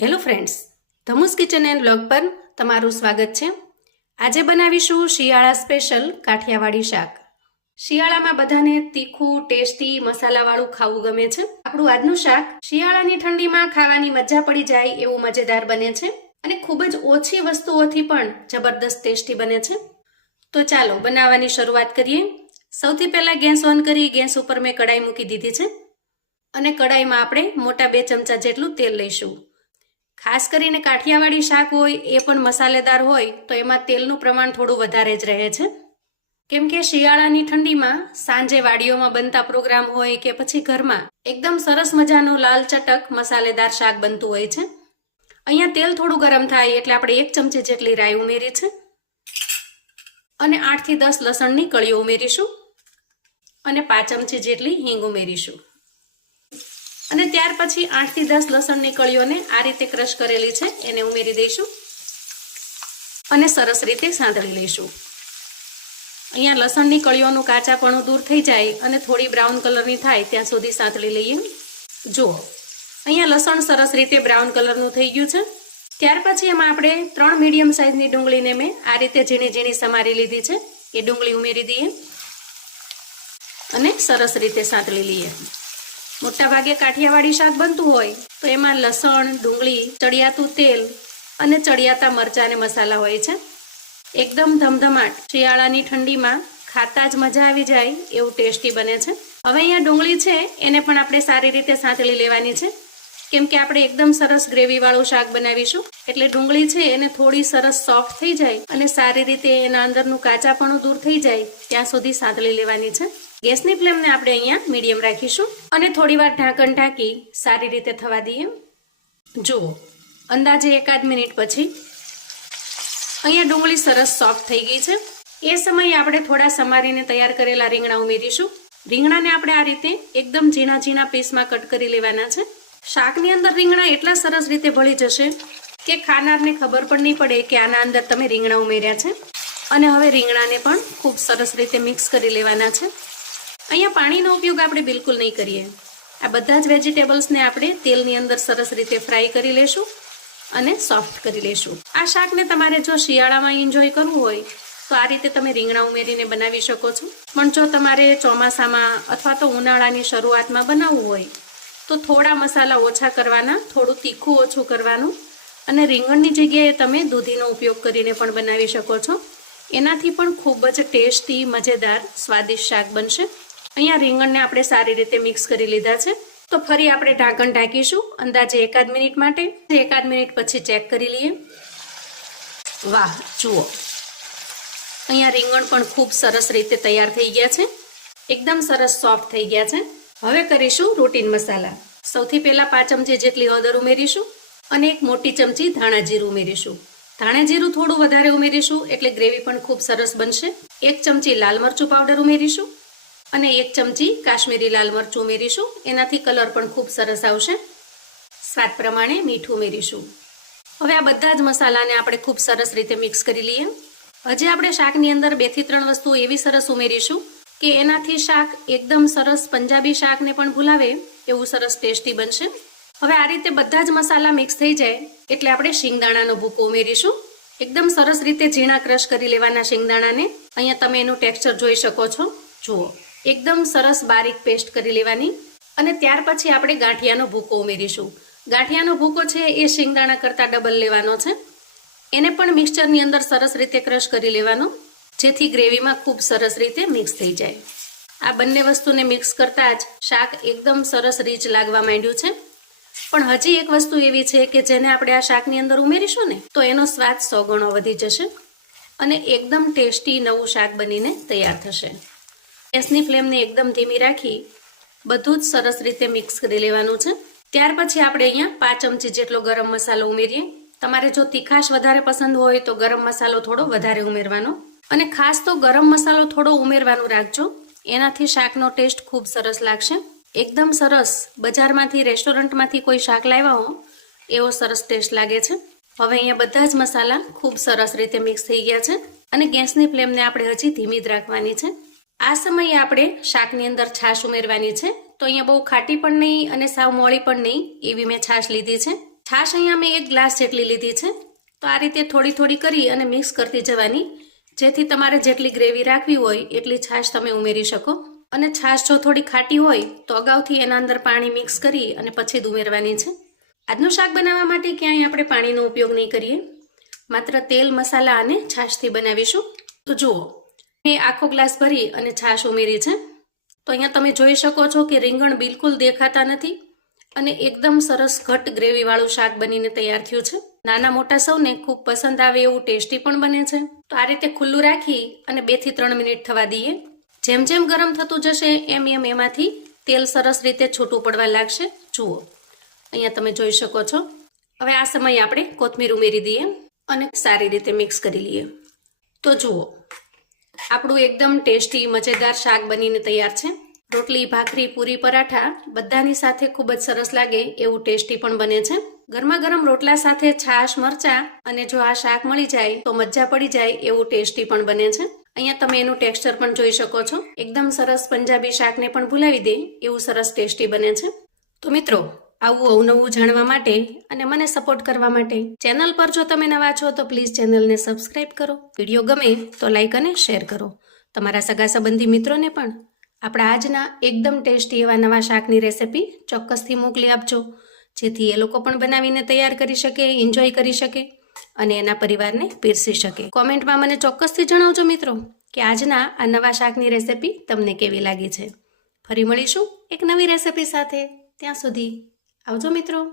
Hello friends ધમુસ kitchen and blog પર તમારું સ્વાગત છે. આજે બનાવીશું શિયાળા સ્પેશિયલ કાઠિયાવાડી શાક. શિયાળામાં બધાને તીખું, ટેસ્ટી મસાલાવાળું ખાવું ગમે છે. આપણું આજનું શાક શિયાળાની ઠંડીમાં ખાવાની મજા પડી જાય એવું મજેદાર બને છે અને ખૂબ જ ઓછી વસ્તુઓથી પણ જબરદસ્ત ટેસ્ટી બને છે. તો ચાલો બનાવવાની શરૂઆત કરીએ. સૌથી પહેલાં ગેસ ઓન કરી ગેસ ઉપર મેં કડાઈ મૂકી દીધી છે અને કડાઈમાં આપણે મોટા બે ચમચા જેટલું તેલ લઈશું. ખાસ કરીને કાઠિયાવાડી શાક હોય, એ પણ મસાલેદાર હોય, તો એમાં તેલનું પ્રમાણ થોડું વધારે જ રહે છે. કેમ કે શિયાળાની ઠંડીમાં સાંજે વાડીઓમાં બનતા પ્રોગ્રામ હોય કે પછી ઘરમાં, એકદમ સરસ મજાનું લાલ ચટક મસાલેદાર શાક બનતું હોય છે. અહીંયા તેલ થોડું ગરમ થાય એટલે આપણે એક ચમચી જેટલી રાઈ ઉમેરી છે. અને આઠથી દસ લસણની કળીઓ ઉમેરીશું. અને પાંચ ચમચી જેટલી હિંગ ઉમેરીશું. ત્યાર પછી આઠથી દસ લસણની કળીઓને આ રીતે ક્રશ કરેલી છે. એને ઉમેરી દઈશું અને સરસ રીતે સાંતળી લઈશું. અહીંયા લસણની કળીઓનું કાચાપણું દૂર થઈ જાય અને થોડી બ્રાઉન કલરની થાય ત્યાં સુધી સાંતળી લઈએ. જુઓ, અહીંયા લસણ સરસ રીતે બ્રાઉન કલરનું થઈ ગયું છે. ત્યાર પછી એમાં આપણે ત્રણ મીડિયમ સાઇઝની ડુંગળીને મેં આ રીતે ઝીણી ઝીણી સમારી લીધી છે. એ ડુંગળી ઉમેરી દઈએ અને સરસ રીતે સાંતળી લઈએ. મોટાભાગે કાઠિયાવાડી શાક બનતું હોય, તો એમાં લસણ, ડુંગળી, ચડિયાતું તેલ અને ચડિયાતા મરચાં અને મસાલા હોય છે. એકદમ ધમધમાટ, શિયાળાની ઠંડીમાં ખાતા જ મજા આવી જાય એવું ટેસ્ટી બને છે. હવે અહીંયા ડુંગળી છે, એને પણ આપણે સારી રીતે સાંતળી લેવાની છે. કેમ કે આપણે એકદમ સરસ ગ્રેવીવાળું શાક બનાવીશું, એટલે ડુંગળી છે એને થોડી સરસ સોફ્ટ થઈ જાય અને સારી રીતે એના અંદરનું કાચાપણું દૂર થઈ જાય, ત્યાં સુધી સાંતળી લેવાની છે. ગેસની ફ્લેમને આપણે અહીંયા મીડિયમ રાખીશું અને થોડીવાર ઢાંકણ ઢાંકી સારી રીતે થવા દઈએ. જુઓ, અંદાજે એકાદ મિનિટ પછી અહીંયા ડુંગળી સરસ સોફ્ટ થઈ ગઈ છે. એ સમયે આપણે થોડા સમારીને તૈયાર કરેલા રીંગણા ઉમેરીશું. રીંગણાને આપણે આ રીતે એકદમ ઝીણા ઝીણા પીસમાં કટ કરી લેવાના છે. શાકની અંદર રીંગણા એટલા સરસ રીતે ભળી જશે કે ખાનારને ખબર પણ નહીં પડે કે આના અંદર તમે રીંગણા ઉમેર્યા છે. અને હવે રીંગણાને પણ ખૂબ સરસ રીતે મિક્સ કરી લેવાના છે. અહીંયા પાણીનો ઉપયોગ આપણે બિલકુલ નહીં કરીએ. આ બધા જ વેજીટેબલ્સને આપણે તેલની અંદર સરસ રીતે ફ્રાય કરી લેશું અને સોફ્ટ કરી લેશું. આ શાકને તમારે જો શિયાળામાં એન્જોય કરવું હોય, તો આ રીતે તમે રીંગણા ઉમેરીને બનાવી શકો છો. પણ જો તમારે ચોમાસામાં અથવા તો ઉનાળાની શરૂઆતમાં બનાવવું હોય, તો થોડા મસાલા ઓછા કરવાના, થોડું તીખું ઓછું કરવાનું અને રીંગણની જગ્યાએ તમે દૂધીનો ઉપયોગ કરીને પણ બનાવી શકો છો. એનાથી પણ ખૂબ જ ટેસ્ટી, મજેદાર, સ્વાદિષ્ટ શાક બનશે. અહીંયા રીંગણને આપણે સારી રીતે મિક્સ કરી લીધા છે. તો ફરી આપણે ઢાંકણ ઢાંકીશું. અંદાજે એકાદ મિનિટ માટે. એકાદ મિનિટ પછી ચેક કરી લઈએ. વાહ, જુઓ. અહીંયા રીંગણ પણ ખૂબ સરસ રીતે તૈયાર થઈ ગયા છે. એકદમ સરસ સોફ્ટ થઈ ગયા છે. હવે કરીશું રૂટીન મસાલા. સૌથી પહેલાં પાંચ ચમચી જેટલી હળદર ઉમેરીશું અને એક મોટી ચમચી ધાણા જીરું ઉમેરીશું. ધાણા જીરું થોડું વધારે ઉમેરીશું એટલે ગ્રેવી પણ ખૂબ સરસ બનશે. એક ચમચી લાલ મરચું પાવડર ઉમેરીશું. અને એક ચમચી કાશ્મીરી લાલ મરચું ઉમેરીશું. એનાથી કલર પણ ખૂબ સરસ આવશે. સ્વાદ પ્રમાણે મીઠું ઉમેરીશું. હવે આ બધા જ મસાલાને આપણે ખૂબ સરસ રીતે મિક્સ કરી લઈએ. હજી આપણે શાકની અંદર બેથી ત્રણ વસ્તુ એવી સરસ ઉમેરીશું કે એનાથી શાક એકદમ સરસ પંજાબી શાકને પણ ભૂલાવે એવું સરસ ટેસ્ટી બનશે. હવે આ રીતે બધા જ મસાલા મિક્સ થઈ જાય એટલે આપણે શિંગદાણાનો ભૂકો ઉમેરીશું. એકદમ સરસ રીતે ઝીણા ક્રશ કરી લેવાના શિંગદાણાને. અહીંયા તમે એનું ટેક્સચર જોઈ શકો છો. જુઓ. એકદમ સરસ બારીક પેસ્ટ કરી લેવાની અને ત્યાર પછી આપણે ગાંઠિયાનો ભૂકો ઉમેરીશું. ગાંઠિયાનો ભૂકો છે એ શિંગદાણા કરતાં ડબલ લેવાનો છે. એને પણ મિક્સચરની અંદર સરસ રીતે ક્રશ કરી લેવાનો, જેથી ગ્રેવીમાં ખૂબ સરસ રીતે મિક્સ થઈ જાય. આ બંને વસ્તુને મિક્સ કરતાં જ શાક એકદમ સરસ રીચ લાગવા માંડ્યું છે. પણ હજી એક વસ્તુ એવી છે કે જેને આપણે આ શાકની અંદર ઉમેરીશું ને, તો એનો સ્વાદ સો ગણો વધી જશે અને એકદમ ટેસ્ટી નવું શાક બનીને તૈયાર થશે. ગેસની ફ્લેમને એકદમ ધીમી રાખી બધું જ સરસ રીતે મિક્સ કરી લેવાનું છે. ત્યાર પછી આપણે અહીંયા પાંચ ચમચી જેટલો ગરમ મસાલો ઉમેરીએ. તમારે જો તીખાશ વધારે પસંદ હોય તો ગરમ મસાલો થોડો વધારે ઉમેરવાનો. અને ખાસ તો ગરમ મસાલો થોડો ઉમેરવાનું રાખજો. એનાથી શાકનો ટેસ્ટ ખૂબ સરસ લાગશે. એકદમ સરસ. બજારમાંથી, રેસ્ટોરન્ટમાંથી કોઈ શાક લાવ્યા હો, એવો સરસ ટેસ્ટ લાગે છે. હવે અહીંયા બધા જ મસાલા ખૂબ સરસ રીતે મિક્સ થઈ ગયા છે. અને ગેસની ફ્લેમને આપણે હજી ધીમી જ રાખવાની છે. આ સમયે આપણે શાકની અંદર છાશ ઉમેરવાની છે. તો અહીંયા બહુ ખાટી પણ નહીં અને સાવ મોળી પણ નહીં એવી મેં છાશ લીધી છે. છાશ અહીંયા મેં એક ગ્લાસ જેટલી લીધી છે. તો આ રીતે થોડી થોડી કરી અને મિક્સ કરતી જવાની. જેથી તમારે જેટલી ગ્રેવી રાખવી હોય એટલી છાશ તમે ઉમેરી શકો. અને છાશ જો થોડી ખાટી હોય તો અગાઉથી એના અંદર પાણી મિક્સ કરી અને પછી જ ઉમેરવાની છે. આજનું શાક બનાવવા માટે ક્યાંય આપણે પાણીનો ઉપયોગ નહીં કરીએ. માત્ર તેલ, મસાલા અને છાશથી બનાવીશું. તો જુઓ મેં આખો ગ્લાસ ભરી અને છાશ ઉમેરી છે. તો અહીંયા તમે જોઈ શકો છો કે રીંગણ બિલકુલ દેખાતા નથી અને એકદમ સરસ ઘટ ગ્રેવીવાળું શાક બનીને તૈયાર થયું છે. નાના મોટા સૌને ખૂબ પસંદ આવે એવું ટેસ્ટી પણ બને છે. તો આ રીતે ખુલ્લું રાખી અને બેથી ત્રણ મિનિટ થવા દઈએ. જેમ જેમ ગરમ થતું જશે એમ એમ એમાંથી તેલ સરસ રીતે છૂટું પડવા લાગશે. જુઓ, અહીંયા તમે જોઈ શકો છો. હવે આ સમયે આપણે કોથમીર ઉમેરી દઈએ અને સારી રીતે મિક્સ કરી લઈએ. તો જુઓ આપણું એકદમ ટેસ્ટી, મજેદાર શાક બનીને તૈયાર છે. રોટલી, ભાખરી, પૂરી, પરાઠા બધાની સાથે ખૂબ જ સરસ લાગે એવું ટેસ્ટી પણ બને છે. ગરમા ગરમ રોટલા સાથે છાશ, મરચા અને જો આ શાક મળી જાય તો મજા પડી જાય એવું ટેસ્ટી પણ બને છે. અહીંયા તમે એનું ટેક્સચર પણ જોઈ શકો છો. એકદમ સરસ પંજાબી શાકને પણ ભૂલાવી દે એવું સરસ ટેસ્ટી બને છે. તો મિત્રો આવું અવનવું જાણવા માટે અને મને સપોર્ટ કરવા માટે ચેનલ પર જો તમે નવા છો તો પ્લીઝ ચેનલને સબસ્ક્રાઇબ કરો. વીડિયો ગમે તો લાઈક અને શેર કરો. તમારા સગા સંબંધી મિત્રોને પણ આપણા આજના એકદમ ટેસ્ટી એવા નવા શાકની રેસિપી ચોક્કસથી મોકલી આપજો. જેથી એ લોકો પણ બનાવીને તૈયાર કરી શકે એન્જોય કરી શકે અને એના પરિવારને પીરસી શકે. કોમેન્ટમાં મને ચોક્કસથી જણાવજો મિત્રો કે આજના આ નવા શાકની રેસિપી તમને કેવી લાગી છે. ફરી મળીશું એક નવી રેસિપી સાથે. ત્યાં સુધી આવજો મિત્રો.